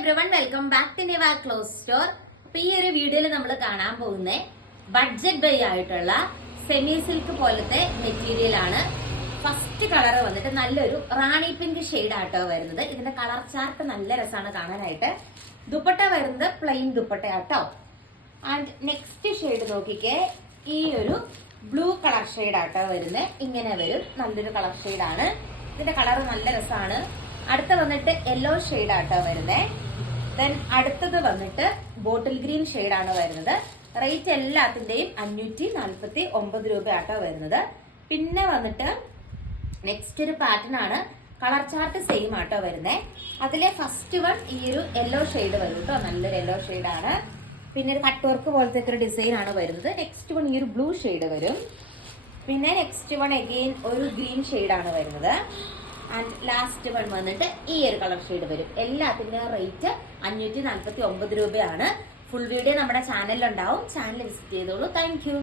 Everyone, welcome back to Niva cloth store. ഇപ്പൊ ഈ ഒരു വീഡിയോയിൽ നമ്മൾ കാണാൻ പോകുന്ന ബഡ്ജറ്റ് ബൈ ആയിട്ടുള്ള സെമി സിൽക്ക് പോലത്തെ മെറ്റീരിയൽ ആണ്. ഫസ്റ്റ് കളർ വന്നിട്ട് നല്ലൊരു റാണി പിങ്ക് ഷെയ്ഡ് ആട്ടോ വരുന്നത്. ഇതിന്റെ കളർ ചാർട്ട് നല്ല രസമാണ് കാണാനായിട്ട്. ദുപ്പട്ട വരുന്നത് പ്ലെയിൻ ദുപ്പട്ട ആട്ടോ. ആൻഡ് നെക്സ്റ്റ് ഷെയ്ഡ് നോക്കിക്കേ, ഈ ഒരു ബ്ലൂ കളർ ഷെയ്ഡ് ആട്ടോ വരുന്നത്. ഇങ്ങനെ വരും, നല്ലൊരു കളർ ഷെയ്ഡാണ്. ഇതിന്റെ കളർ നല്ല രസമാണ്. അടുത്ത വന്നിട്ട് യെല്ലോ ഷെയ്ഡ് ആട്ടോ വരുന്നത്. ദെൻ അടുത്തത് വന്നിട്ട് ബോട്ടിൽ ഗ്രീൻ ഷെയ്ഡ് ആണ് വരുന്നത്. റേറ്റ് എല്ലാത്തിന്റെയും 549 രൂപ ആട്ടോ വരുന്നത്. പിന്നെ വന്നിട്ട് നെക്സ്റ്റ് ഒരു പാറ്റേൺ ആണ്. കളർ ചാർട്ട് സെയിം ആട്ടോ വരുന്നത്. അതിലെ ഫസ്റ്റ് വൺ ഈ ഒരു യെല്ലോ ഷെയ്ഡ് വരും കേട്ടോ, നല്ലൊരു യെല്ലോ ഷെയ്ഡ് ആണ്. പിന്നെ ഒരു കട്ട് വർക്ക് പോലത്തെ ഒരു ഡിസൈൻ ആണ് വരുന്നത്. നെക്സ്റ്റ് വൺ ഈ ഒരു ബ്ലൂ ഷെയ്ഡ് വരും. പിന്നെ നെക്സ്റ്റ് വൺ അഗെയിൻ ഒരു ഗ്രീൻ ഷെയ്ഡ് ആണ് വരുന്നത്. ആൻഡ് ലാസ്റ്റ് വൺ വന്നിട്ട് ഈ ഒരു കളർ ഷെയ്ഡ് വരും. എല്ലാത്തിന്റെയും റേറ്റ് 549 രൂപയാണ്. ഫുൾ വീഡിയോ നമ്മുടെ ചാനലിൽ ഉണ്ടാവും. ചാനൽ വിസിറ്റ് ചെയ്തോളൂ. Thank you.